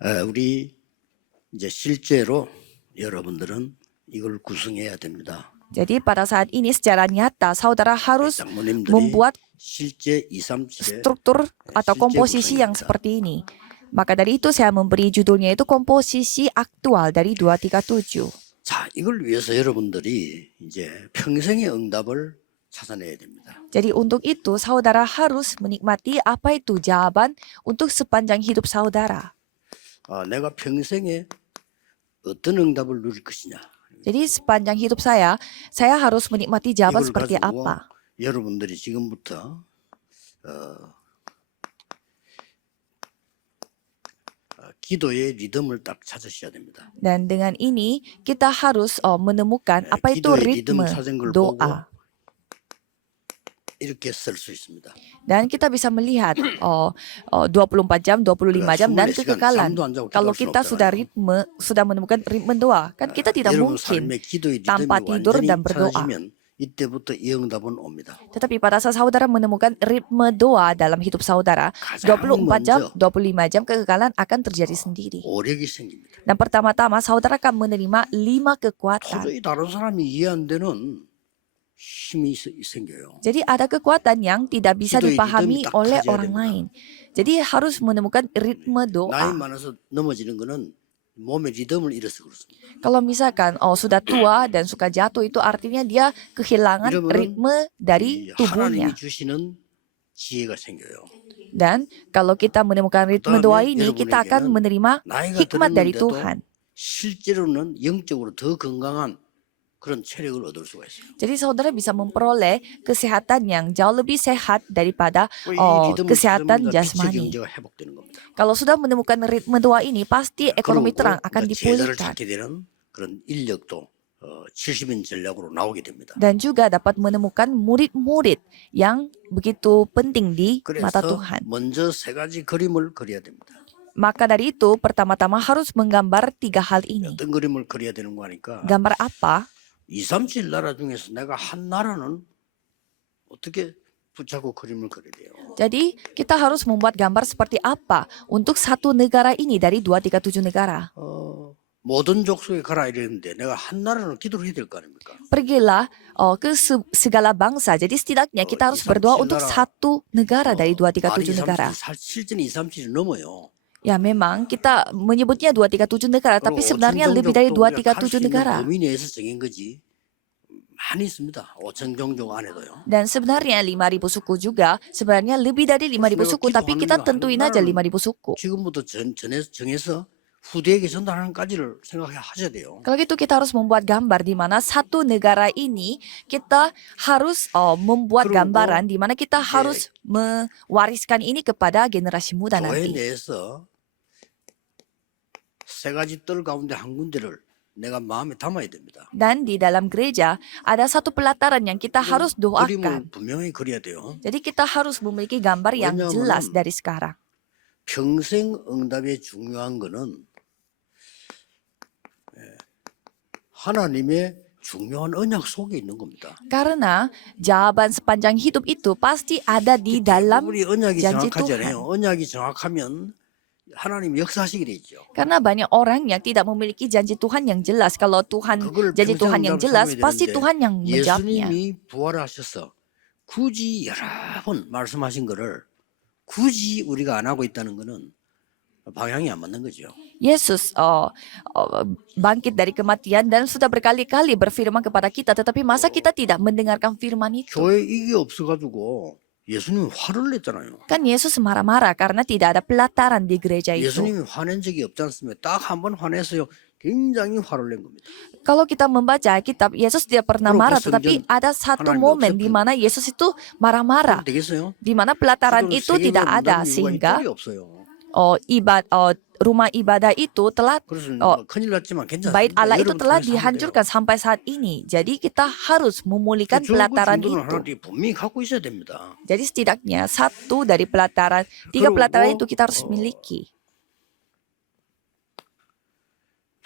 우리 이제 실제로 여러분들은 이걸 구성해야 됩니다. Jadi pada saat ini secara nyata saudara harus 장모님들이 membuat 실제 237의 struktur atau komposisi yang seperti ini. Maka dari itu saya memberi judulnya itu komposisi aktual dari 237. 자, 이걸 위해서 여러분들이 이제 평생의 응답을 찾아내야 됩니다. Jadi untuk itu saudara harus menikmati apa itu jawaban untuk sepanjang hidup saudara. 내가 평생에 어떤 응답을 누릴 것이냐. Jadi sepanjang hidup saya harus menikmati jawaban 이걸 seperti 가지고 apa. 여러분들이 지금부터 기도의 리듬을 딱 찾으셔야 됩니다. Dan dengan ini kita harus menemukan apa itu 기도의 리듬 ritme 찾은 걸 보고 doa. 이렇게 쓸 수 있습니다. Dan kita bisa melihat 24 jam, 25 jam dan kekekalan. Kalau kita sudah menemukan ritme doa, kan kita tidak 여러분 mungkin 삶의 기도의 tanpa 리듬이 tidur 완전히 dan berdoa. 찾아지면 이때부터 이 응답은 옵니다. Tetapi pada saat saudara menemukan ritme doa dalam hidup saudara, 가장 24 jam, 먼저 25 jam kekekalan akan terjadi sendiri. 오력이 생깁니다. Dan pertama-tama saudara akan menerima 5 kekuatan. 도저히 다른 사람이 이해 안 되는 힘이 생겨요. Jadi ada kekuatan yang tidak bisa 기도의 dipahami 리듬이 딱 oleh 가져야 orang 됩니다. lain. Jadi harus menemukan ritme 나이 doa. 많아서 넘어지는 거는 몸의 리듬을 잃어서 그렇습니다. Kalau misalkan sudah tua dan suka jatuh itu artinya dia kehilangan 이러면은 ritme dari 이 tubuhnya. 하나님이 주시는 지혜가 생겨요. Dan kalau kita menemukan ritme doa ini, kita akan menerima 나이가 hikmat dari 들었는데도 Tuhan. 실제로는 영적으로 더 건강한 그런 체력을 얻을 수가 있어요. Jadi saudara bisa memperoleh kesehatan yang jauh lebih sehat daripada 이 리듬을 kesehatan 찾으면 빛의 jasmani. 경제가 회복되는 겁니다. Kalau sudah menemukan ritme doa ini, pasti ekonomi terang akan 제자를 dipulihkan. 찾게 되는 그런 인력도 70인 전략으로 나오게 됩니다. Dan juga dapat menemukan murid-murid yang begitu penting di mata 그래서 Tuhan. 먼저 세 가지 그림을 그려야 됩니다. Maka dari itu, pertama-tama harus menggambar 3 hal ini. 어떤 그림을 그려야 되는 거 하니까 Gambar apa? 237 나라 중에서 내가 한 나라는 어떻게 붙잡고 그림을 그려야 돼요. Jadi, kita harus membuat gambar seperti apa untuk satu negara ini dari 237 negara. 모든 족속에 가라 이랬는데 내가 한 나라는 기도를 해야 될 거 아닙니까? Pergilah ke segala bangsa. Jadi setidaknya kita harus berdoa untuk satu negara dari 237 negara. 실제는 237이 넘어요. Ya memang kita menyebutnya 237 negara, tapi sebenarnya lebih dari 237 negara. 범위 내에서 정한 거지. 많이 있습니다. 5천 종족 안에도요. Dan sebenarnya 5.000 suku juga, sebenarnya lebih dari 5.000 suku, tapi kita tentuin aja 5.000 suku. 지금부터 정해서 후대에게 전달하는까지를 생각하셔야 돼요. Kalau gitu kita harus membuat gambar di mana satu negara ini kita harus membuat gambaran di mana kita harus mewariskan ini kepada generasi muda 교회 nanti. 내에서 세 가지 뜰 가운데 한 군데를 내가 마음에 담아야 됩니다. Dan di dalam gereja ada satu pelataran yang kita harus doakan. 그림을 분명히 그려야 돼요. Jadi kita harus memiliki gambar yang jelas dari sekarang. 평생 응답에 중요한 거는 하나님의 중요한 언약 속에 있는 겁니다. Karena jawaban sepanjang hidup itu pasti ada di dalam 우리 언약이 janji 정확하잖아요. Tuhan. 언약이 정확하면 하나님 역사하시게 돼 있죠. Karena banyak orang yang tidak memiliki janji Tuhan yang jelas. Kalau Tuhan 그걸 janji 평생 Tuhan yang 응답을 jelas, 삼아야 pasti 되는데 Tuhan yang menjawabnya. 예수님이 부활하셔서 굳이 여러 번 말씀하신 거를 굳이 우리가 안 하고 있다는 거는 방향이 안 맞는 거죠. Yesus bangkit dari kematian dan sudah berkali-kali berfirman kepada kita, tetapi masa kita tidak mendengarkan firman itu? 교회 이게 없어가지고 예수님이 화를 냈잖아요. Kan Yesus marah-marah karena tidak ada pelataran di gereja itu. 예수님이 화낸 적이 없지 않습니까? 딱 한 번 화냈어요. 굉장히 화를 낸 겁니다. Kalau kita membaca kitab, Yesus tidak pernah marah, tetapi ada satu momen di mana Yesus itu marah-marah, 되겠어요? di mana pelataran itu tidak ada, sehingga rumah ibadah itu telah bait Allah itu telah dihancurkan sampai saat ini. Jadi kita harus memulihkan pelataran itu. Jadi setidaknya satu dari pelataran, 3 pelataran itu kita harus miliki.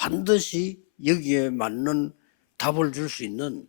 반드시 여기에 맞는 답을 줄 수 있는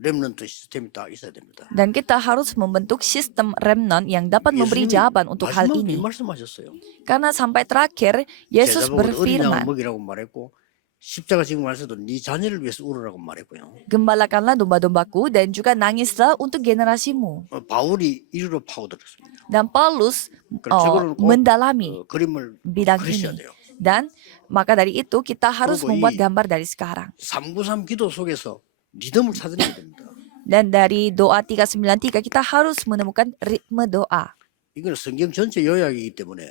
렘넌트 시스템이 딱 있어야 됩니다. Dan kita harus membentuk sistem remnant yang dapat memberi 예수님이 jawaban untuk hal 마지막에 ini. 말씀하셨어요. Karena sampai terakhir Yesus 제자복을 어린 양을 berfirman, 먹이라고 말했고 십자가 지금 말해서도 네 자녀를 위해서 울으라고 말했고요. gembalakanlah domba-dombaku dan juga nangislah untuk generasimu. 바울이 이리로 파고들었습니다. Dan Paulus 저거는 꼭 mendalami 그림을 bidang 그리셔야 ini. 돼요. Dan maka dari itu kita harus 그리고 membuat 이 gambar dari sekarang. 393 기도 속에서 리듬을 찾아내야 됩니다. Dan dari doa 393 kita harus menemukan ritme doa. 이거는 성경 전체 요약이기 때문에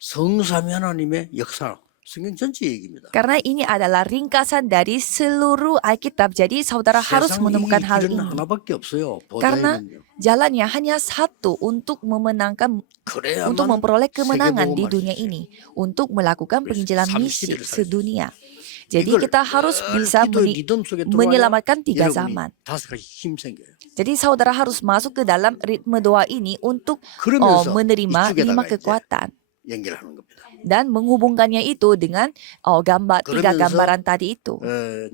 성삼위 하나님의 역사, 성경 전체 얘기입니다. Karena ini adalah ringkasan dari seluruh Alkitab. Jadi saudara harus 세상 menemukan 이 hal 길은 ini. 하나밖에 없어요. Karena 보좌에는요. jalannya hanya satu untuk memenangkan, 그래야만 untuk memperoleh kemenangan di 세계복음을 dunia ini, untuk melakukan penginjilan misi 삼시대를 살릴 수 sedunia. Jadi 이걸 kita harus bisa 기도의 리듬 속에 들어와야 menyelamatkan tiga 여러분이 zaman. 5가지 힘 생겨요. Jadi saudara harus masuk ke dalam ritme doa ini untuk 그러면서 menerima 5 이쪽에다가 이제 kekuatan 연결하는 겁니다. dan menghubungkannya itu dengan gambar 3 그러면서 gambaran tadi itu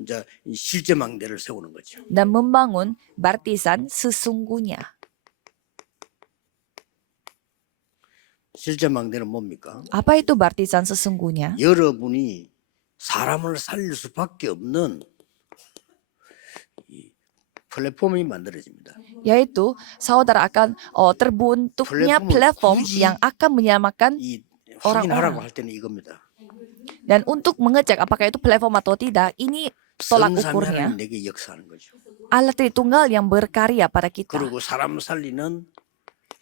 이제 이 실제 망대를 세우는 거죠. dan membangun baptisan sesungguhnya. 실제 망대는 뭡니까? Apa itu baptisan sesungguhnya? 여러분이 사람을 살릴 수밖에 없는 이 플랫폼이 만들어집니다. Yaitu saudara akan terbentuknya platform 굳이 yang akan menyelamatkan 이 orang-orang. 확인하라고 할 때는 이겁니다. Dan untuk mengecek apakah itu platform atau tidak, ini tolak 성삼위 ukurnya 하나님 내게 역사하는 거죠. Allah Tritunggal yang berkarya pada kita. 그리고 사람 살리는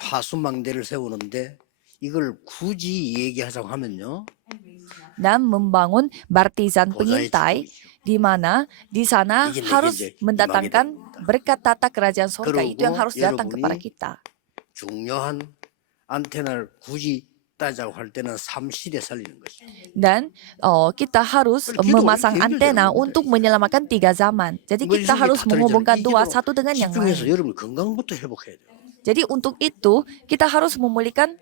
파수망대를 세우는데 이걸 굳이 얘기하자고 하면요. Dan membangun baptisan 보좌의 pengintai 축복이죠. di mana di sana 이게 harus 이제 mendatangkan 임하게 됩니다. berkat tata kerajaan surga. Itu yang 그리고 harus datang 여러분이 kepada kita. 중요한 안테나를 굳이 따자고 할 때는 3시대 살리는 거죠. Dan kita harus 기도 memasang 이렇게 antena 힘들잖아요. untuk menyelamatkan 3 zaman. Jadi 뭐 kita 이렇게 harus 다 menghubungkan 들어있잖아요. dua 이 satu dengan yang 집중해서 lain. 여러분 건강부터 회복해야 돼요. Jadi untuk itu kita harus memulihkan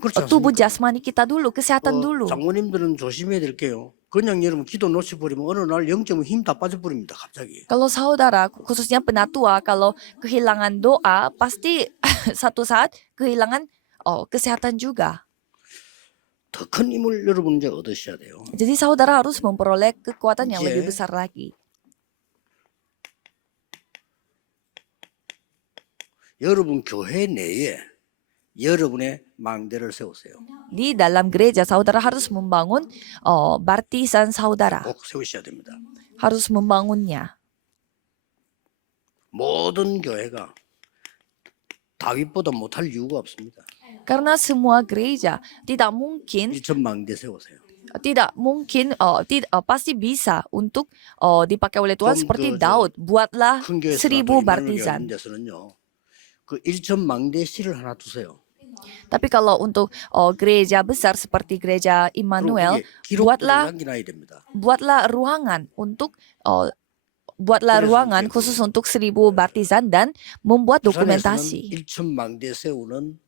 그렇지 tubuh 않습니까? jasmani kita dulu, kesehatan dulu. 장모님들은 조심해야 될 게요. 그냥 여러분 기도 놓쳐버리면 어느 날 영적으로 힘 다 빠져버립니다. 갑자기. Kalau 사udara, khususnya penatua, kalau kehilangan doa, pasti satu saat kehilangan kesehatan juga. 더 큰 힘을 여러분 이제 얻으셔야 돼요. Jadi saudara harus memperoleh kekuatan yang 이제 lebih besar lagi. 여러분 교회 내에 여러분의 망대를 세우세요. Di dalam gereja, saudara harus membangun baptisan saudara. 꼭 세우셔야 됩니다. Harus membangunnya. 모든 교회가 다윗보다 못할 이유가 없습니다. Karena semua gereja tidak mungkin 1천 망대 세우세요. pasti bisa untuk dipakai oleh Tuhan 좀 seperti 그 Daud. Buatlah 큰 교회에서 1000 baptisan. 데서는요. 그 1천 망대 실을 하나 두세요. Tapi kalau untuk gereja besar seperti gereja Immanuel, buatlah 남겨놔야 됩니다. ruangan untuk buatlah ruangan khusus untuk 1000 baptisan dan membuat dokumentasi. 1천 망대 세우는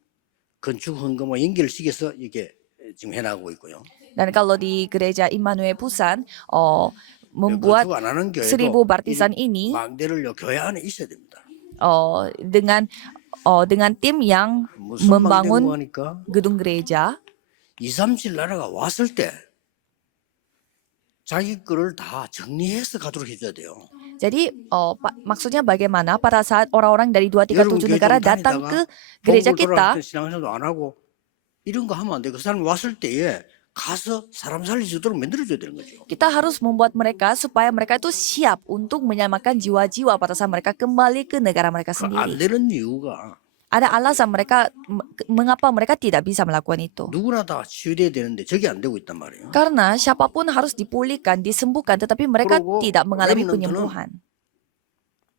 건축 헌금과 연결시켜서 이게 지금 해나가고 있고요. Dan kalau di gereja Immanuel Busan membuat 건축 안 하는 1000 교회도 baptisan 이 ini 망대를요 교회 안에 있어야 됩니다. dengan tim yang 무슨 membangun 망대고 하니까 gedung gereja. 237 나라가 왔을 때 자기 거를 다 정리해서 가도록 해줘야 돼요. Jadi maksudnya bagaimana pada saat orang-orang dari 237 negara datang ke gereja kita, 신앙생활도 안 하고 이런 거 하면 안 돼. 그 사람 왔을 때에 가서 사람 살릴 수 있도록 만들어줘야 되는 거죠. kita harus membuat mereka supaya mereka itu siap untuk menyelamatkan jiwa-jiwa pada saat mereka kembali ke negara mereka 안 sendiri. 되는 이유가 Ada alasan mereka mengapa mereka tidak bisa melakukan itu. 누구나 다 치유돼야 되는데 저게 안 되고 있단 말이에요. Karena siapapun harus dipulihkan, disembuhkan, tetapi mereka 그리고 tidak mengalami remnant는 penyembuhan.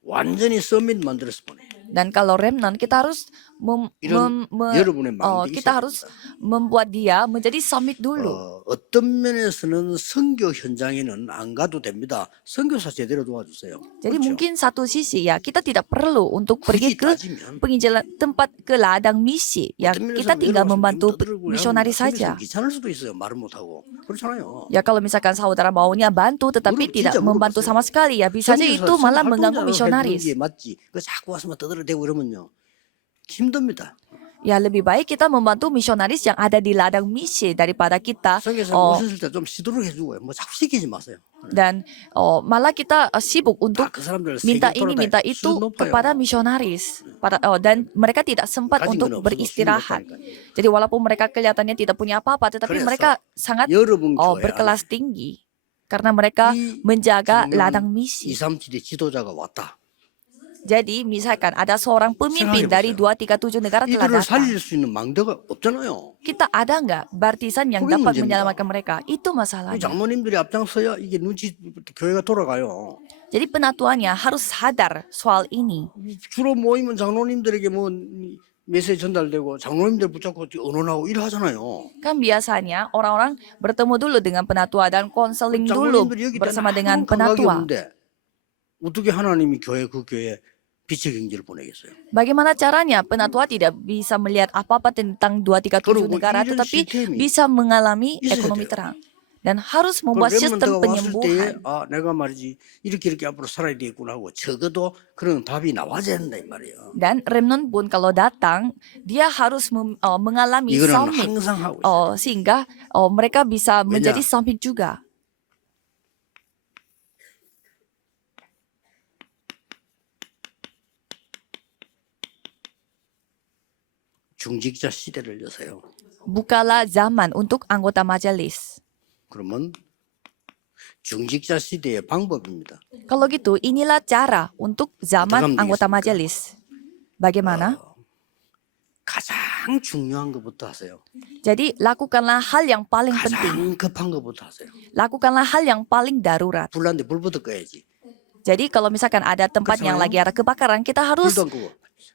완전히 서밋 만들어서 보내. Dan kalau remnant kita harus 여러분의 마음이 kita harus membuat dia menjadi summit dulu. 어떤 면에서는 선교 현장에는 안 가도 됩니다. 선교사 제대로 도와주세요. Jadi 그렇죠? mungkin satu sisi ya kita tidak perlu untuk pergi 굳이 ke 따지면 penginjilan tempat ke ladang misi ya 어떤 kita 면에서는 tinggal 여러분 membantu 힘들고 misionaris 하면 saja. 선교사는 귀찮을 수도 있어요. 말을 못하고 그렇잖아요. Ya kalau misalkan saudara maunya bantu tetapi 물어- tidak 진짜 membantu 물어보세요. sama sekali ya bisa saja itu malah mengganggu misionaris. 게 맞지. 그 자꾸 와서만 떠들어대고 그러면요 힘듭니다. Ya lebih baik kita membantu misionaris yang ada di ladang misi daripada kita 선교사 오셨을 때 좀 쉬도록 해주고요. 뭐 자꾸 시키지 마세요. dan malah kita sibuk untuk 그 사람들 minta 세계 ini 돌아다니- minta 수준 itu 높아요. kepada misionaris dan mereka tidak sempat 가진 untuk 건 없어도 beristirahat. 수준 높다니까요. Jadi walaupun mereka kelihatannya tidak punya apa-apa tetapi 그래서 mereka sangat 여러분 교회 berkelas tinggi karena mereka 이 menjaga 중요한 ladang misi. 237의 지도자가 왔다. Jadi misalkan ada seorang pemimpin 생각해보세요. dari 237 negara telah 이들을 datang. 살릴 수 있는 망대가 없잖아요. Kita ada nggak baptisan yang 그게 dapat 문제입니다. menyelamatkan mereka? Itu 이 masalahnya. 장로님들이 앞장서야 이게 눈치 교회가 돌아가요. Jadi penatuannya harus sadar soal ini. 주로 모이면 장로님들에게 뭐 메시지 전달되고 장로님들 붙잡고 언론하고 일 하잖아요. Kan 비asanya orang-orang bertemu dulu dengan penatua dan konseling dulu 장로님들이 여기 bersama dengan 감각이 penatua. 없는데 어떻게 하나님이 그 교회에 빛의 경제를 보내겠어요? Bagaimana caranya penatua tidak bisa melihat apa-apa tentang 237 그리고 negara 이런 tetapi 시스템이 bisa mengalami 있어야 ekonomi 돼요. terang. Dan harus membuat sistem 렘넌트가 왔을 때에 penyembuhan. 아 내가 말이지 이렇게 앞으로 살아야 되겠구나 하고 적어도 그런 답이 나와야 된다 이 말이에요. Dan remnant pun kalau datang dia harus mengalami 이거는 summit 항상 하고 있어요. sehingga mereka bisa menjadi 왜냐? summit juga. 중직자 시대를 여세요. Bukalah zaman untuk anggota majelis. 그러면 중직자 시대의 방법입니다. Kalau gitu, inilah cara untuk zaman 어떻게 하면 anggota 되겠습니까? majelis. Bagaimana? 가장 중요한 것부터 하세요. Jadi lakukanlah hal yang paling penting. 가장 급한 것부터 하세요. Lakukanlah hal yang paling darurat. 불난데 불부터 꺼야지. Jadi kalau misalkan ada tempat yang 그렇잖아요. lagi ada kebakaran, kita harus. 불도 안 끄고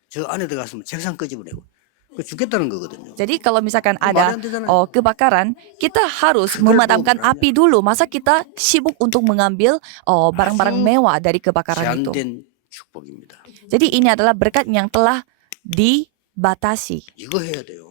저 안에 들어갔으면 책상 끄집어내고 그 죽겠다는 거거든요. Jadi kalau misalkan 말이 ada 안 되잖아요. kebakaran, kita harus 그걸 memadamkan 보고 api dulu. Masa kita sibuk untuk mengambil barang-barang 아주 mewah dari kebakaran itu. 제한된 축복입니다. Jadi ini adalah berkat yang telah dibatasi. 이거 해야 돼요.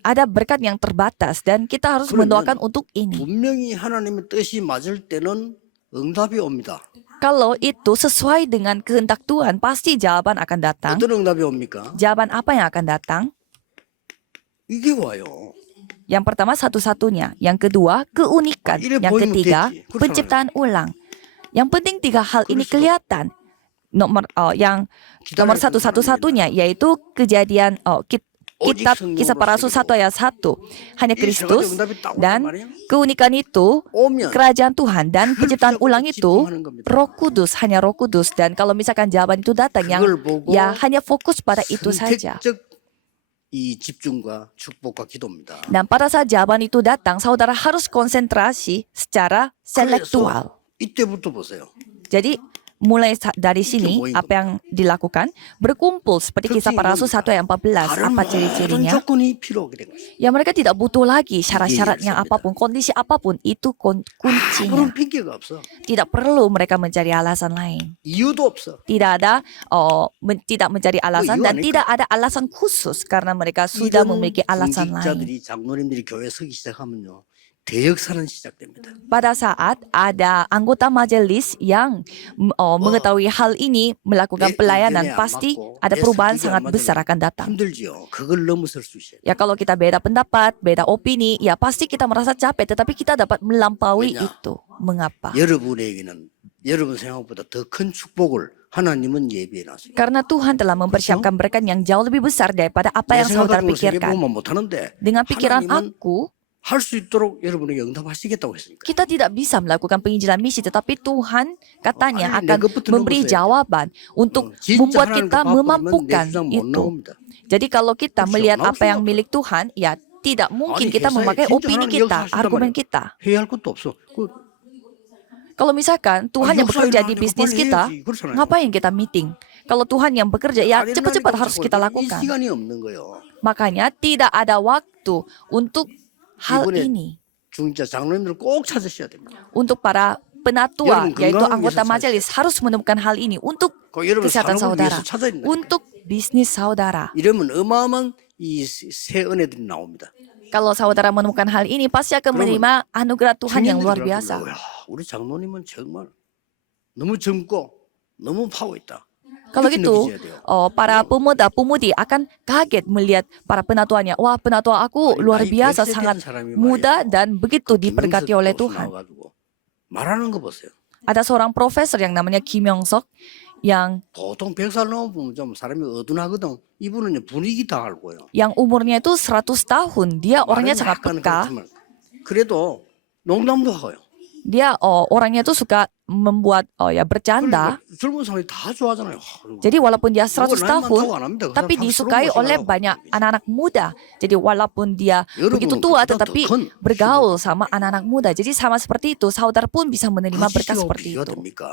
Ada berkat yang terbatas dan kita harus 그러면 mendoakan untuk ini. 분명히 하나님의 뜻이 맞을 때는 응답이 옵니다. Kalau itu sesuai dengan kehendak Tuhan, pasti jawaban akan datang. 어떤 응답이 옵니까? Jawaban apa yang akan datang? 이게 와요. Yang pertama satu-satunya, yang kedua keunikan, 이래 yang 보이면 ketiga 됐지. 그렇잖아요. penciptaan ulang. Yang penting tiga hal ini 그럴 수가 kelihatan. Yang nomor satu-satunya yaitu kejadian kitab Kisah Para Rasul 1 ayat 1. Hanya Kristus dan keunikan itu 오면 kerajaan Tuhan dan penciptaan ulang itu 집중하는 겁니다. Roh Kudus, hanya Roh Kudus. Dan kalau misalkan jawaban itu datang yang 그걸 보고 ya hanya fokus pada itu saja. 선택적 이 집중과 축복과 기도입니다. Dan pada saat jawaban itu datang, saudara harus konsentrasi secara selektual. 이때부터 보세요. Jadi mulai dari sini 모인 apa yang dilakukan berkumpul seperti Kisah Para Rasul 1 ayat 14. 다른 Apa 모든 ciri-cirinya? 조건이 필요 없게 된 것이죠. Ya mereka tidak butuh lagi syarat-syaratnya Iya, apapun, kondisi apapun itu kuncinya. 아무런 핑계가 없어. Tidak perlu mereka mencari alasan lain. 이유도 없어. Tidak ada tidak mencari alasan 이유 dan 아닐까? tidak ada alasan khusus karena mereka sudah 이런 memiliki alasan lain. 중직자들이 장로님들이 교회 서기 시작하면요. 대역사는 시작됩니다. Pada saat ada anggota majelis yang mengetahui hal ini melakukan pelayanan, pasti ada perubahan sangat besar akan datang. 힘들지요. 그걸 넘어설 수 있어요. Ya kalau kita beda pendapat, beda opini, ya pasti kita merasa capek, tetapi kita dapat melampaui 왜냐? itu. Mengapa? 여러분에게는 여러분 생각보다 더 큰 축복을 하나님은 예비해 놨어요. Karena Tuhan telah mempersiapkan berkat yang jauh lebih besar daripada apa yang saudara pikirkan. 보면 못하는데 Dengan pikiran 하나님은 aku, 할 수 있도록 여러분에게 응답하시겠다고 했으니까. kita tidak bisa melakukan penginjilan misi, tetapi Tuhan katanya 아니, akan 내 것부터 memberi 넘어서야 돼. jawaban untuk 진짜 membuat 하나님 kita 그 memampukan 내주장 못 itu. 나옵니다. Jadi kalau kita 그렇죠. melihat 나올 apa yang 수가 milik Tuhan, ya tidak mungkin 아니, kita 회사에 memakai 진짜 opini 하나님 kita, 역사하신단 argumen 말이야. kita. 회의할 것도 없어. Kalau misalkan Tuhan yang 역사 bekerja di 일어나는데 bisnis 빨리 kita, 해야지. 그렇잖아요. ngapain kita meeting? Kalau Tuhan yang bekerja, ya cepat-cepat harus kita 이 lakukan. 시간이 없는 거예요. Makanya tidak ada waktu untuk hal 이번에 ini. 중자 장로님들 꼭 찾으셔야 됩니다. Untuk para penatua, 여러분, yaitu 건강을 anggota 위해서 majelis, harus menemukan hal ini untuk 여러분 kesehatan 산업을 saudara, 위해서 찾아야 된다니까요. untuk bisnis saudara. 이러면 어마어마한 이 새 은혜들이 나옵니다. Kalau saudara menemukan hal ini, pasti akan menerima anugerah Tuhan yang luar 청년들이 biasa. 그러더라고요. 야, 우리 장로님은 정말 너무 젊고 너무 파워 있다. Kalau 이렇게 gitu, 느끼셔야 돼요. para pemuda-pemudi akan kaget melihat para penatuanya. Wah, penatua aku luar 나이 biasa, 100세 sangat 된 사람이 muda 와요. dan begitu diberkati oleh 김영석 Tuhan. 나와가지고 말하는 거 보세요. Ada seorang profesor yang namanya Kim Yong Sok yang 보통 100살 넘으면 좀 사람이 어둔하거든. 이분은 분위기 다 알고요. umurnya itu 100 tahun. Dia orangnya 말은 sangat 약간 peka. 그렇지만 그래도 농담도 하고요. Dia orangnya tuh suka membuat bercanda. 그러니까 젊은 사람이 다 좋아하잖아요. Jadi walaupun dia 100 나이 tahun, 많다고 안 합니다. 그 tapi 사람 disukai 술을 oleh 마시려고 banyak 합니다. anak-anak muda. Jadi walaupun dia begitu 여러분은 tua, 그보다 tetapi 더 큰 bergaul sama anak-anak muda. Jadi sama seperti itu, saudara pun bisa menerima berkat 시기와 seperti 비교가 itu. 됩니까?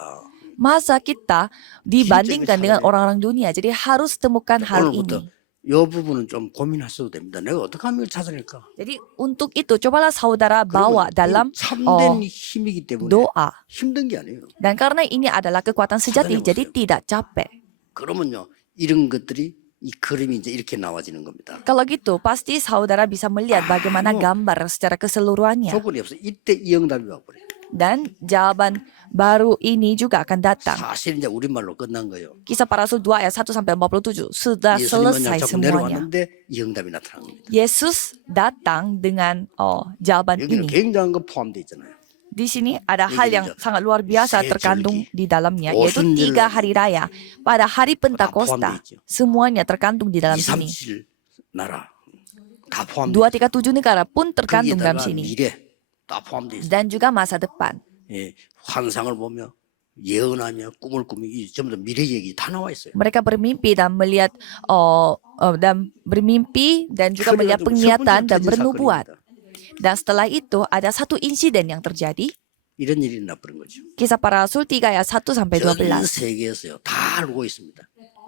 Masa kita dibandingkan 진짜 dengan 이거 orang-orang dunia. Jadi harus temukan hal 오늘부터 ini. 이 부분은 좀 고민하셔도 됩니다. 내가 어떻게 하면 이걸 찾아낼까? Jadi untuk itu, cobalah saudara bawa 그러면 dalam 참된 힘이기 때문에 doa. 힘든 게 아니에요. Dan karena ini adalah kekuatan sejati, 찾아내보세요. jadi tidak capek. 그러면요, 이런 것들이 이 그림이 이제 이렇게 나와지는 겁니다. Kalau gitu, pasti saudara bisa melihat bagaimana gambar secara keseluruhannya. 조건이 없어. 이때 이 응답이 와버려요. Dan jawaban baru ini juga akan datang. 사실 이제 우리말로 끝난 거예요. Kisah para Rasul 2 ayat 1-47 sudah 예수님은 selesai 자꾸 semuanya. 내려왔는데 이 응답이 나타난 겁니다. Yesus datang dengan jawaban 여기는 ini. 굉장한 거 포함되어 있잖아요. Di sini ada hal yang sangat luar biasa terkandung di dalamnya, yaitu 3 hari raya. Pada hari Pentakosta, semuanya terkandung di dalam 2, 3, sini. 7 나라 다 포함되어 2, 3, 7 negara pun terkandung dalam 거기에다가 sini. 미래 다 포함되어 있어요. Dan juga masa depan. 예, 환상을 보며 예언하며 꿈을 꾸며 이 전부 다 미래 얘기 다 나와 있어요. Mereka bermimpi dan melihat bermimpi dan juga melihat 그래가지고 첫 penglihatan 번째 dan 터진 bernubuat. 사건입니다. Dan setelah itu ada satu insiden yang terjadi. 이런 일이 나버린 거죠. Kisah para Rasul 3 ayat 1 sampai 전 12. 세계에서요 다 알고 있습니다.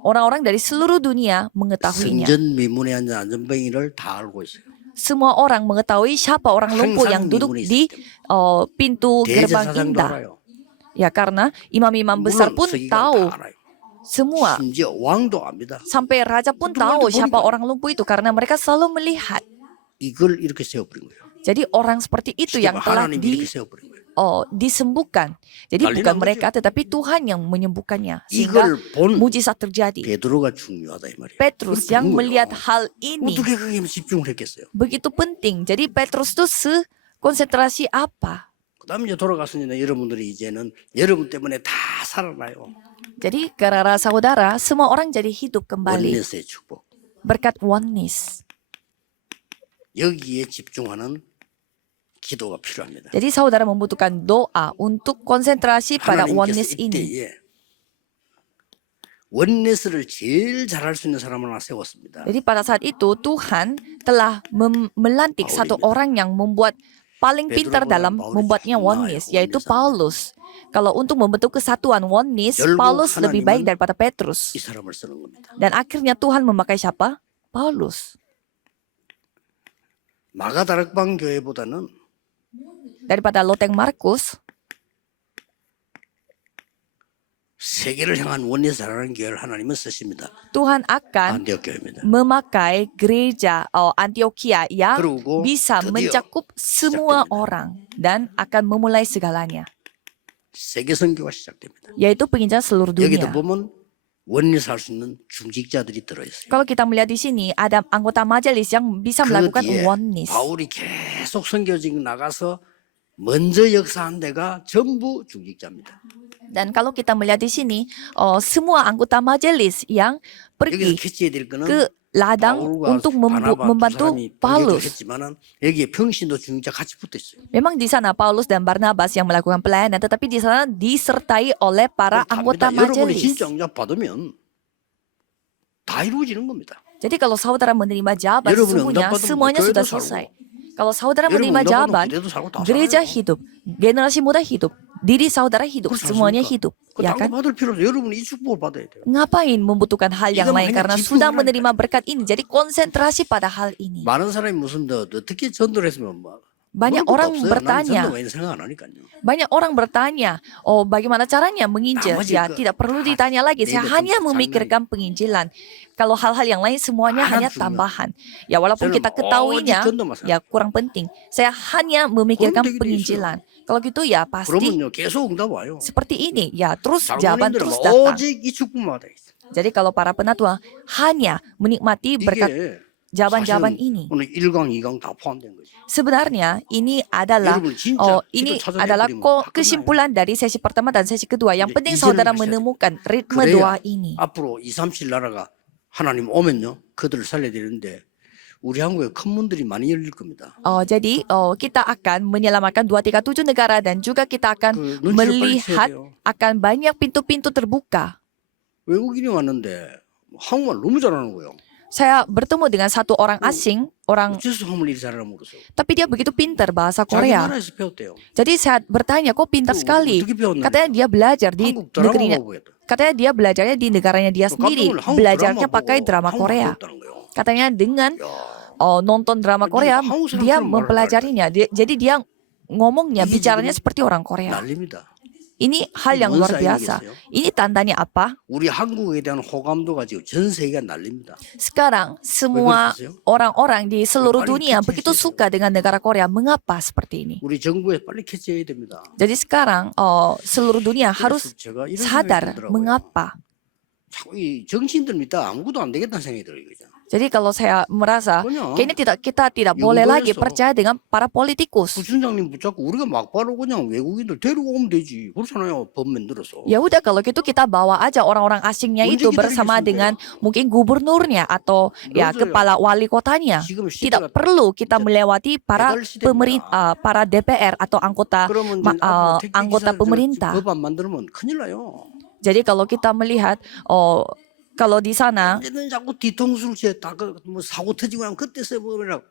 Orang-orang dari seluruh dunia mengetahuinya. 성전 미문에 앉은 안전뱅이를 다 알고 있어요. Semua orang mengetahui siapa orang lumpuh yang duduk di pintu gerbang 대제사장도 indah. 알아요. Ya karena imam-imam besar 물론 pun 서기관 tahu 다 알아요. semua. 심지어 왕도 압니다. Sampai raja pun tahu siapa orang lumpuh itu karena mereka selalu melihat. 이걸 이렇게 세워버린 거예요. Jadi orang seperti itu yang telah 하나님이 이렇게 세워버린 거예요. disembuhkan. Jadi 난리 bukan 난 mereka tetapi Tuhan yang menyembuhkannya. Sehingga 이걸 본 mujizat terjadi. 베드로가 중요하다 이 말이에요. Petrus 그걸 yang 보는 melihat 거예요. hal ini 어떻게 그게 집중을 했겠어요? begitu penting. Jadi Petrus itu konsentrasi apa? 그다음에 이제 돌아가서 이제 여러분들이 이제는 여러분 때문에 다 살아나요. Jadi karena saudara, semua orang jadi hidup kembali 원내스의 축복. berkat oneness. 여기에 집중하는 기도가 필요합니다. Jadi saudara membutuhkan doa untuk konsentrasi pada oneness 하나님께서 ini. 이때에 원내스를 제일 잘할 수 있는 사람을 하나 세웠습니다. Jadi pada saat itu Tuhan telah melantik satu orang yang membuat paling pintar dalam membuatnya oneness, yaitu Paulus. Kalau untuk membentuk kesatuan oneness, Paulus lebih baik daripada Petrus. 이 사람을 쓰는 겁니다. Dan akhirnya Tuhan memakai siapa? Paulus. 마가다락방 교회보다는 Daripada Loteng Markus, 세계를 향한 원내스 잘하는 교회를 하나님은 쓰십니다. Tuhan akan 안디옥 교회입니다. memakai gereja Antioquia yang 그리고 bisa 드디어 mencakup semua 시작됩니다. orang dan akan memulai segalanya, 세계 선교가 시작됩니다. yaitu penginjilan seluruh 여기도 dunia. 보면 원내스 할 수 있는 중직자들이 들어있어요. Kalau kita melihat di sini ada anggota majelis yang bisa 그 melakukan 뒤에 oneness. 바울이 계속 선교직 나가서 먼저 역사한 데가 전부 중직자입니다. Dan kalau kita melihat di sini, semua anggota majelis yang 여기서 pergi 캐치해야 될 거는 ke ladang 바울과 untuk 바나바 두 membantu 사람이 Paulus. 했지만은 여기에 평신도 중직자 같이 붙어 있어요. Memang di sana Paulus dan Barnabas yang melakukan pelayanan, tetapi di sana disertai oleh para anggota 여러분이 majelis. 진짜 응답 받으면 다 이루어지는 겁니다. Jadi kalau saudara menerima jawaban 여러분이 sesungguhnya 응답받으면 semuanya 교회도 sudah 살고, selesai. Kalau saudara 여러분 menerima 응답받으면 jawaban, 교회도 살고 다 gereja 살아요. hidup, generasi muda hidup, diri saudara hidup, 그렇지 semuanya 않습니까? hidup, 그 ya 딴거 kan? 받을 필요 없어요. 여러분이 이 축복을 받아야 돼요. Ngapain membutuhkan hal yang 이건 lain hanya karena 집중을 sudah 하라니까요. menerima berkat ini. Jadi konsentrasi pada hal ini. 많은 사람이 무슨 어떻게 전도를 했으면 뭐 Banyak 물어볼 것도 orang 없어요. 나는 bertanya, 전도가 있는 생각 안 하니까요. banyak orang bertanya, oh bagaimana caranya menginjil? 나머지 Ya 그 tidak perlu 다 ditanya lagi. Saya 내일에 좀 hanya 장난이. memikirkan penginjilan. Kalau hal-hal yang lain semuanya 하나는 hanya 중요해요. tambahan. Ya walaupun 저는 kita 오직 ketahuinya, 전도만 ya 생각해요. kurang penting. Saya hanya memikirkan 그러면 되게 돼 penginjilan. Kalau gitu ya pasti 그러면요 계속 응답 와요. seperti ini. Ya terus jawaban 장로님들은 terus datang. 오직 이 축복만 받아야 있어. Jadi kalau para penatua hanya menikmati berkat 이게 jawaban-jawaban 사실은 ini. 오늘 1강, 2강 다 포함된 거죠. Sebenarnya ini adalah 여러분 진짜 ini 기도 adalah 찾아내버리면 다 끝나요. kesimpulan dari sesi pertama dan sesi kedua. Yang 이제 penting 이제는 saudara 하셔야 menemukan ritme 그래야 doa ini. 앞으로 2, 3, 7 나라가 하나님 오면요 그들을 살려야 되는데 우리 한국에 큰 문들이 많이 열릴 겁니다. Jadi kita akan menyelamatkan 237 negara dan juga kita akan 그 눈치를 빨리 채야 melihat 돼요. akan banyak pintu-pintu terbuka. 외국인이 왔는데 한국말 너무 잘하는 거예요. Saya bertemu dengan satu orang asing, orang 어째서 한국말 이리 잘하나 모르겠어요. tapi dia begitu pintar bahasa 자기 Korea. 나라에서 배웠대요. Jadi saya bertanya, kok pintar sekali? 어떻게 배웠나? Katanya dia belajar di 한국 드라마 negerinya. 보고 했다. Katanya dia belajarnya di negaranya dia sendiri. 한국 Belajarnya 드라마 pakai 보고 drama 한국말 Korea. 배웠다는 거예요. Katanya dengan 야, nonton drama Jadi Korea, 한국 사람처럼 dia 말을 mempelajarinya. Jadi dia ngomongnya, 이게 bicaranya 지금 seperti orang Korea. 난립니다. Ini hal yang luar 뭔 biasa. 사인이겠어요? Ini tandanya apa? 우리 한국에 대한 호감도가 지금 전 세계가 난립니다. Sekarang semua 그러세요? orang-orang di seluruh 빨리 dunia 캐치해야 begitu 돼요. suka dengan negara Korea. Mengapa seperti ini? 우리 정부에 빨리 캐치해야 됩니다. Jadi sekarang seluruh dunia harus 그래서 제가 이런 생각이 sadar 들더라고요. mengapa. 자꾸 이 정치인들 믿다 아무것도 안 되겠다는 생각이 들어요. 그죠? Jadi kalau saya merasa 그냥 kayaknya kita tidak boleh lagi 영도에서 percaya dengan para politikus. 부총장님 붙잡고 우리가 막바로 그냥 외국인들 데리고 오면 되지. 그렇잖아요. 법 만들어서. Ya udah kalau gitu kita bawa aja orang-orang asingnya Unjuk itu kita bersama dibikin dengan mungkin gubernurnya atau ya 맞아요. kepala wali kotanya. 지금 시대가 Tidak perlu kita melewati para 배달 시대입니다. para DPR atau anggota 그러면 이제 앞으로 택배 anggota 기사들 pemerintah. 법안 만들면 큰일 나요. Jadi kalau kita melihat kalau di sana 언제든 자꾸 뒤통수를 뭐 사고 터지고 나면 그때 써보라고.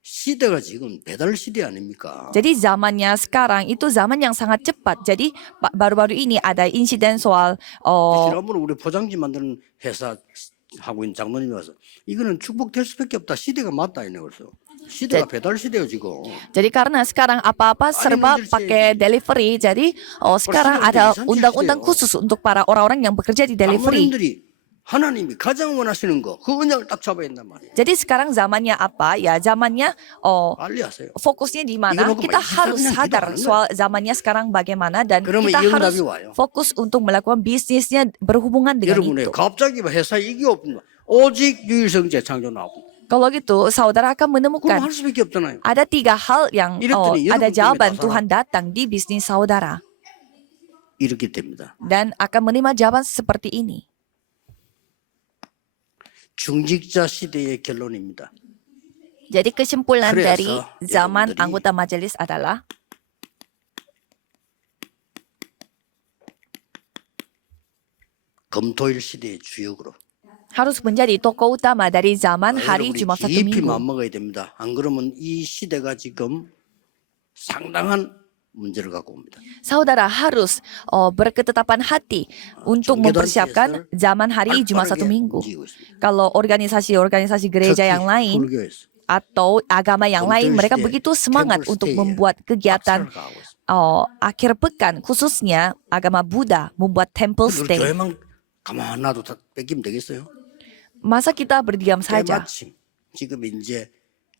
시대가 지금 배달 시대 아닙니까? jadi zamannya sekarang itu zaman yang sangat cepat. Jadi baru-baru ini ada insiden soal 지난번에 우리 포장지 만드는 회사 하고 있는 장로님이 와서 이거는 축복될 수밖에 없다. 시대가 맞다 이네 그래서 시대가 배달 시대예요 지금. jadi karena sekarang apa-apa serba pakai delivery. Jadi sekarang ada undang-undang khusus untuk para orang-orang yang bekerja di delivery. 장로님들이 하나님이 가장 원하시는 거 그 언약을 딱 잡아야 된단 말이에요. Jadi sekarang zamannya apa? Ya zamannya 빨리 하세요. fokusnya di mana? 이거 놓고 Kita 막 harus 24 sadar 기도하는 soal zamannya sekarang bagaimana dan 그러면 kita 이 harus 응답이 와요. fokus untuk melakukan bisnisnya berhubungan dengan 여러분의 itu. 갑자기 회사 이게 없는 오직 유일성제 창조 나오고 Kalau gitu, saudara akan 그럼 menemukan 할 수밖에 없잖아요. ada 3 hal yang 이랬더니 ada 여러분 때문에 jawaban 다 Tuhan datang di bisnis saudara 이렇게 됩니다. dan akan menerima jawaban seperti ini. 중직자 시대의 결론입니다. Jadi kesimpulan 그래서 dari zaman 여러분들이 anggota majelis adalah 금토일 시대의 주역으로 harus menjadi tokoh utama dari zaman hari 여러분이 Jumat Sabtu 깊이 Minggu. 맘먹어야 됩니다. 안 그러면 이 시대가 지금 상당한 문제를 갖고 옵니다. Saudara harus berketetapan hati untuk mempersiapkan zaman hari Jumat Sabtu Minggu. Kalau organisasi-organisasi gereja yang lain 불교에서 atau agama yang lain, Temple mereka Stay, begitu semangat Temple untuk Stay, membuat kegiatan 박살을 가고 있어요. akhir pekan, khususnya agama Buddha membuat temple 우리 stay. 교회만 가만 놔도 다 뺏기면 되겠어요? Masa kita berdiam saja? 때마침 지금 이제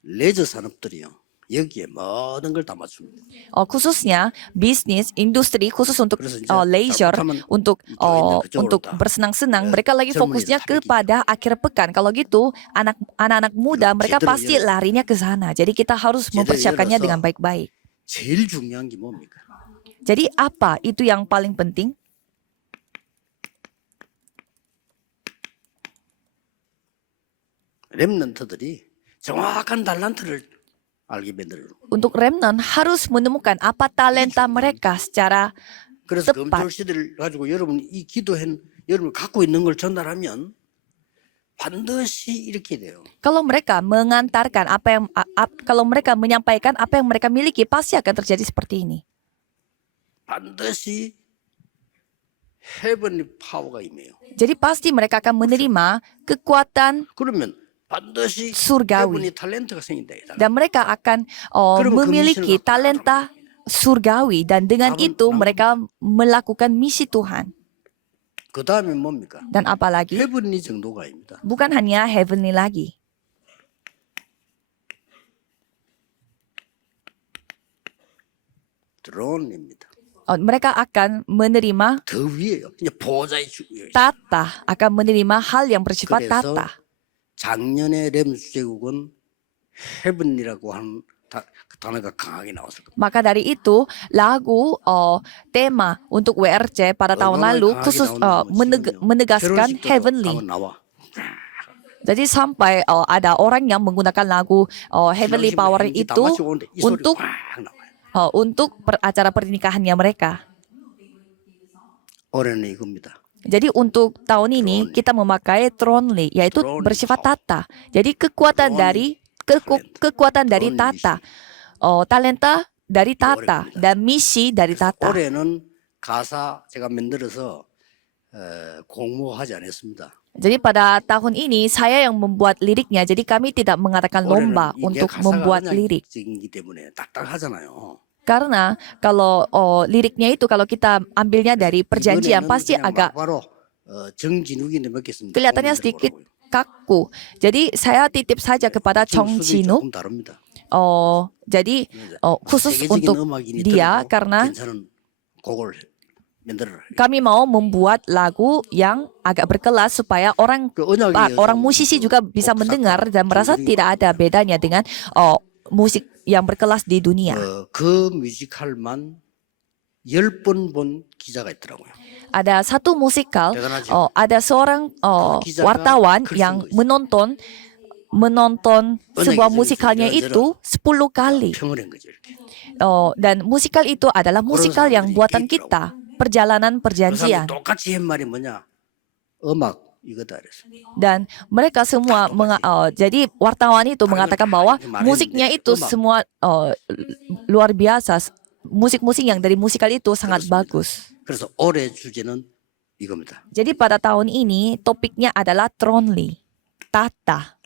레저 산업들이요. 여기에 모든 걸 다 맞춥니다. Khususnya bisnis, industri khusus untuk 그래서 이제 leisure, 잘못하면 untuk 교회는 그쪽으로 untuk 다 bersenang-senang. Mereka lagi 젊은이들 fokusnya 다 뺏기죠. kepada akhir pekan. Kalau gitu, anak-anak muda mereka 제대로 pasti 열어서. larinya ke sana. Jadi kita harus 제대로 mempersiapkannya 열어서. dengan baik-baik. 제일 중요한 게 뭡니까? Jadi apa itu yang paling penting? 렘넌트들이 정확한 달란트를 알게 만들어요. Untuk remnant harus menemukan apa talenta mereka secara 그래서 tepat. 금토일 시대를 가지고 여러분 이 기도한 여러분 갖고 있는 걸 전달하면 반드시 이렇게 돼요. Kalau mereka mengantarkan apa yang kalau mereka menyampaikan apa yang mereka miliki, pasti akan terjadi seperti ini. 반드시 heavenly power가 임해요. Jadi pasti mereka akan menerima kekuatan 그러면 반드시 surgawi. heavenly 탤런트가 생긴다. Dan mereka akan memiliki talenta surgawi dan dengan itu mereka melakukan misi Tuhan. 그 다음에 뭡니까? Dan apalagi heavenly 정도가 아닙니다. bukan hanya heavenly lagi. throne입니다. Mereka akan menerima 더 위에요. 이제 보좌의 주요. tata, akan menerima hal yang bersifat 그래서 tata. 작년에 렘수제국은 heavenly라고 하는 그 단어가 강하게 나왔을 겁니다. Maka dari itu lagu tema untuk WRC pada tahun lalu khusus menegaskan heavenly. Jadi sampai ada orang yang menggunakan lagu heavenly power itu untuk acara pernikahannya mereka. 올해는 이겁니다. Jadi untuk tahun ini kita memakai thronely, yaitu bersifat tata. Jadi kekuatan dari tata, talenta dari tata dan misi dari tata. 올해는 가사 제가 만들어서 공모하지 않았습니다. Jadi pada tahun ini saya yang membuat liriknya. Jadi kami tidak mengadakan lomba untuk membuat lirik. 때문에 딱딱하잖아요. Karena kalau liriknya itu kalau kita ambilnya dari perjanjian pasti agak kelihatannya sedikit kaku. Jadi saya titip saja kepada Chong Jinuk. Jadi khusus untuk dia karena kami mau membuat lagu yang agak berkelas supaya orang musisi juga bisa mendengar dan merasa tidak ada bedanya dengan musik yang berkelas di dunia. 그 뮤지컬만 10번 본 기자가 있더라고요. Ada satu musikal, ada seorang wartawan yang menonton sebuah musikalnya itu 10 kali. Dan musikal itu adalah musikal yang buatan kita, perjalanan perjanjian. 똑같이 한 말이 뭐냐? 음악 이거다 그랬어. Dan mereka semua jadi wartawan itu mengatakan bahwa musiknya itu semua luar biasa. Musik-musik yang dari musikal itu sangat bagus. 그래서 올해 주제는 이겁니다. Jadi pada tahun ini topiknya adalah thronely, tata.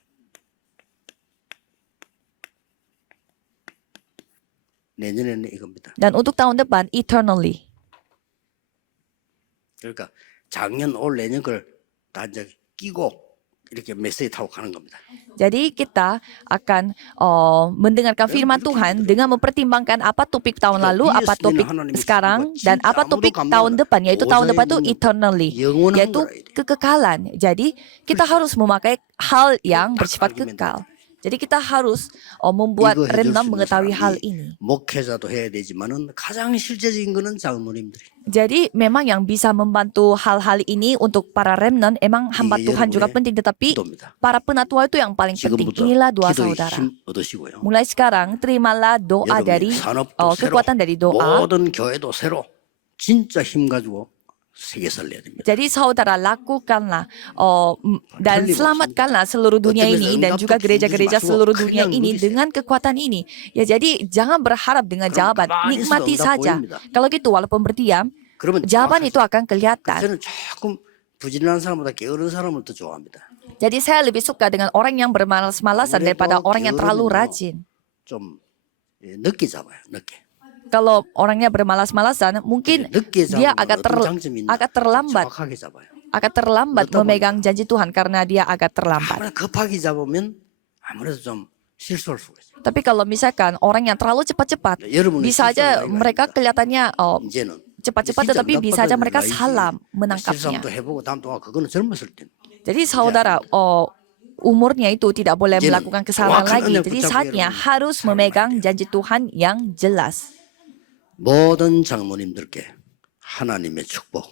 내년에는 이겁니다. Dan untuk tahun depan eternally. 그러니까 작년 올 내년 걸 다 이제 끼고 이렇게 메시지 타고 가는 겁니다. Jadi kita akan mendengarkan firman Tuhan dengan mempertimbangkan apa topik tahun lalu, apa topik sekarang, dan apa topik tahun depan, yaitu tahun depan itu eternally, yaitu kekekalan. Jadi kita harus memakai hal yang bersifat kekal. Jadi kita harus membuat remnant mengetahui hal ini. 목회자도 해야 되지만은 가장 실제적인 거는 장로님들이. Jadi memang yang bisa membantu hal-hal ini untuk para remnant emang hamba Tuhan juga penting, tetapi para penatua itu yang paling penting. Inilah doa saudara. Mulai sekarang terimalah doa dari kekuatan dari doa. 모든 교회도 새로 진짜 힘 가지고 세계 살려야 됩니다. Jadi saudara lakukanlah dan selamatkanlah seluruh dunia ini dan juga gereja-gereja seluruh dunia ini dengan kekuatan ini. Ya jadi jangan berharap dengan jawaban, nikmati saja. Kalau gitu walaupun berdiam, jawaban itu akan kelihatan. 저는 조금 부지런한 사람보다 게으른 사람을 더 좋아합니다. Jadi saya lebih suka dengan orang yang bermalas-malasan daripada orang yang terlalu rajin. 좀 늦게 잡아요, 늦게. Kalau orangnya bermalas-malasan, mungkin dia agak terlambat memegang janji Tuhan karena dia agak terlambat. 급하게 잡으면 아무래도 좀 실수할 수가 있어요. Tapi kalau misalkan orang yang terlalu cepat-cepat, bisa aja mereka kelihatannya cepat-cepat, tetapi bisa aja mereka salah menangkapnya. Jadi saudara, umurnya itu tidak boleh melakukan kesalahan lagi. Jadi saatnya harus memegang janji Tuhan yang jelas. 모든 장로님들께 하나님의 축복,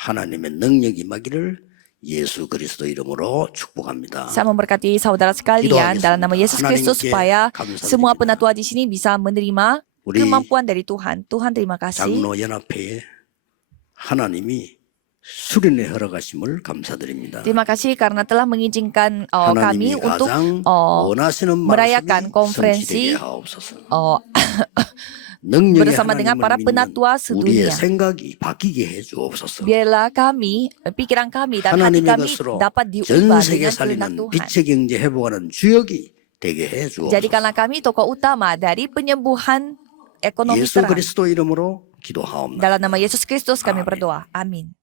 하나님의 능력이 임하기를 예수 그리스도 이름으로 축복합니다. Saya memberkati saudara sekalian dalam nama Yesus Kristus supaya semua penatua di sini bisa menerima kemampuan dari Tuhan. Tuhan terima kasih. 장로 연합회에 하나님이 수련회 허락하심을 감사드립니다. Terima kasih karena telah mengizinkan kami 하나님이 untuk 가장 원하시는 merayakan 말씀이 konferensi 성취되게 하옵소서. bersama dengan para penatua 우리의 sedunia. 생각이 바뀌게 해주옵소서. Biarlah kami, pikiran kami dan hati 하나님의 kami 것으로 dapat 전 diubah 세계 dengan kehendak 살리는 Tuhan. 빛의 경제 회복하는 주역이 되게 해주옵소서. Jadikanlah kami tokoh utama dari penyembuhan ekonomi 예수 terang. 그리스도 이름으로 기도하옵나이다. Dalam nama Yesus Kristus kami berdoa. Amin.